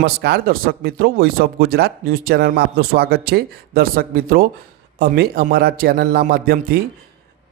નમસ્કાર, દર્શક મિત્રો વોઇસ ઓફ ગુજરાત ન્યૂઝ ચેનલમાં આપનું સ્વાગત છે. દર્શક મિત્રો, અમે અમારા ચેનલના માધ્યમથી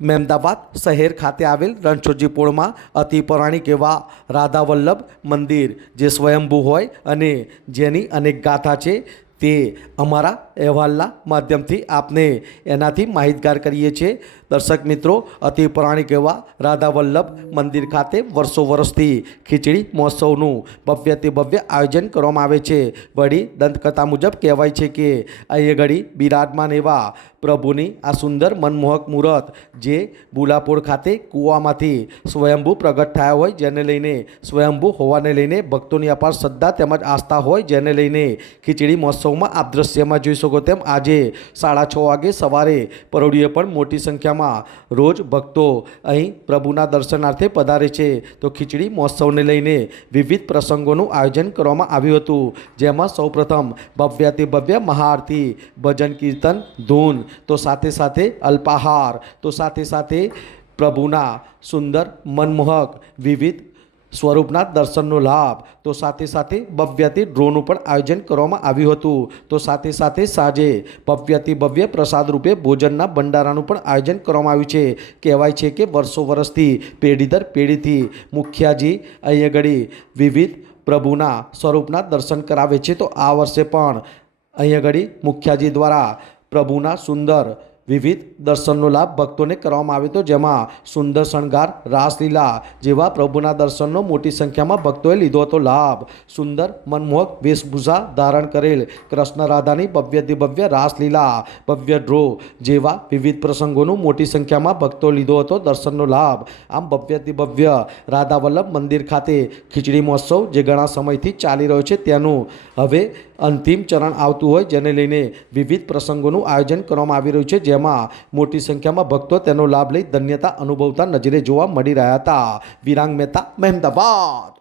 મહેમદાબાદ શહેર ખાતે આવેલ રણછોજીપુરમાં અતિ પૌરાણિક એવા રાધા વલ્લભ મંદિર જે સ્વયંભૂ હોય અને જેની અનેક ગાથા છે તે અમારા અહેવાલના માધ્યમથી આપને એનાથી માહિતગાર કરીએ છીએ. દર્શક મિત્રો, અતિ પૌરાણિક એવા રાધા વલ્લભ મંદિર ખાતે વર્ષો વર્ષથી ખીચડી મહોત્સવનું ભવ્યથી ભવ્ય આયોજન કરવામાં આવે છે. વળી દંતકથા મુજબ કહેવાય છે કે, અહીં ઘડી બિરાજમાન એવા પ્રભુની આ સુંદર મનમોહક મુહૂર્ત જે બુલાપોર ખાતે કૂવામાંથી સ્વયંભૂ પ્રગટ થયા હોય, જેને લઈને સ્વયંભૂ હોવાને લઈને ભક્તોની અપાર શ્રદ્ધા તેમજ આસ્થા હોય, જેને લઈને ખીચડી મહોત્સવમાં આપ દ્રશ્યમાં જોઈ શકો તેમ આજે સાડા છ વાગે સવારે પરોડીએ પણ મોટી સંખ્યામાં રોજ ભક્તો અહીં પ્રભુના દર્શનાર્થે પધારે છે. તો ખીચડી મહોત્સવને લઈને વિવિધ પ્રસંગોનું આયોજન કરવામાં આવ્યું હતું. જેમાં સૌપ્રથમ ભવ્યાતિ ભવ્ય મહાઆરતી, ભજન કીર્તન, ધૂન, તો સાથે સાથે અલ્પાહાર, તો સાથે સાથે પ્રભુના સુંદર મનમોહક વિવિધ સ્વરૂપના દર્શનનો લાભ. તો સાથે સાથે ભવ્યથી ડ્રોનું પણ આયોજન કરવામાં આવ્યું હતું. તો સાથે સાથે સાંજે ભવ્યથી ભવ્ય પ્રસાદ રૂપે ભોજનના ભંડારાનું પણ આયોજન કરવામાં આવ્યું છે. કહેવાય છે કે વર્ષો વર્ષથી પેઢી દર પેઢીથી મુખિયાજી અહીં આગળ વિવિધ પ્રભુના સ્વરૂપના દર્શન કરાવે છે. તો આ વર્ષે પણ અહીં આગળ મુખિયાજી દ્વારા પ્રભુના સુંદર વિવિધ દર્શનનો લાભ ભક્તોને કરવામાં આવ્યો હતો જેમાં સુંદર શણગાર, રાસલીલા જેવા પ્રભુના દર્શનનો મોટી સંખ્યામાં ભક્તોએ લીધો હતો લાભ. સુંદર મનમોહક વેશભૂષા ધારણ કરેલ કૃષ્ણ રાધાની ભવ્ય ભવ્ય રાસલીલા, ભવ્ય ડ્રો જેવા વિવિધ પ્રસંગોનું મોટી સંખ્યામાં ભક્તો લીધો હતો દર્શનનો લાભ. આમ ભવ્ય ભવ્ય રાધા વલ્લભ મંદિર ખાતે ખીચડી મહોત્સવ જે ઘણા સમયથી ચાલી રહ્યો છે તેનું હવે અંતિમ ચરણ આવતું હોય જેને લઈને વિવિધ પ્રસંગોનું આયોજન કરવામાં આવી રહ્યું છે જેમાં મોટી સંખ્યામાં ભક્તો તેનો લાભ લઈ ધન્યતા અનુભવતા નજરે જોવા મળી રહ્યા હતા. વિરાંગ મહેતા, મહેમદાબાદ.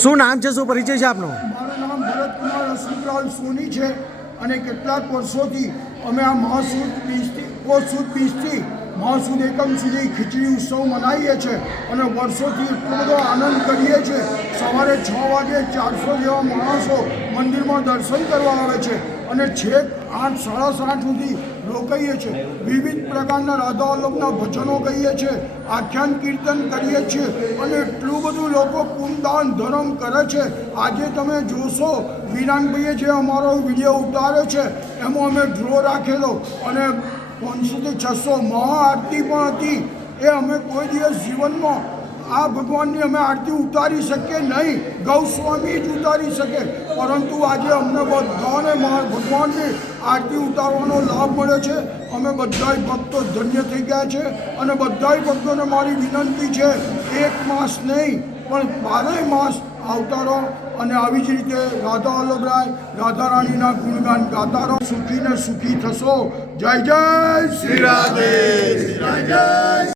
શું નામ છે, શું પરિચય છે આપનો? મારું નામ ભરતકુમાર હસમુખલાલ સોની છે અને કેટલાક વર્ષોથી અમે આ મહાસુદ બીજથી કોસુદ બીજથી મહાસુદ એકમ સુધી ખીચડી ઉત્સવ મનાવીએ છીએ અને વર્ષોથી એટલો બધો આનંદ કરીએ છીએ સવારે છ વાગે ચારસો જેવા માણસો મંદિરમાં દર્શન કરવા આવે છે અને છેક આઠ, સાડા સાત સુધી રોકાઈએ છીએ વિવિધ પ્રકારના રાધા વલ્લભના ભજનો કહીએ છીએ આખ્યાન કીર્તન કરીએ છીએ અને એટલું બધું લોકો કુમદાન ધર્મ કરે છે. આજે તમે જોશો, વિરાનભાઈએ જે અમારો વીડિયો ઉતાર્યો છે, એમાં અમે ડ્રો રાખેલો અને પાંચસોથી છસો મહાઆરતી પણ હતી. એ અમે કોઈ દિવસ જીવનમાં આ ભગવાનની અમે આરતી ઉતારી શકીએ નહીં. ગૌસ્વામી જ ઉતારી શકે. પરંતુ આજે અમને બધાને ભગવાનની આરતી ઉતારવાનો લાભ મળે છે. અમે બધાય ભક્તો ધન્ય થઈ ગયા છે અને બધાય ભક્તોને મારી વિનંતી છે, એક માસ નહીં, પણ બારેય માસ આવતા રહો અને આવી જ રીતે રાધા વલ્લભરાય, રાધા રાણીના ગુણગાન ગાતા રહો. સુખી ને સુખી થશો. જય જય શ્રી રાધે. જય જય.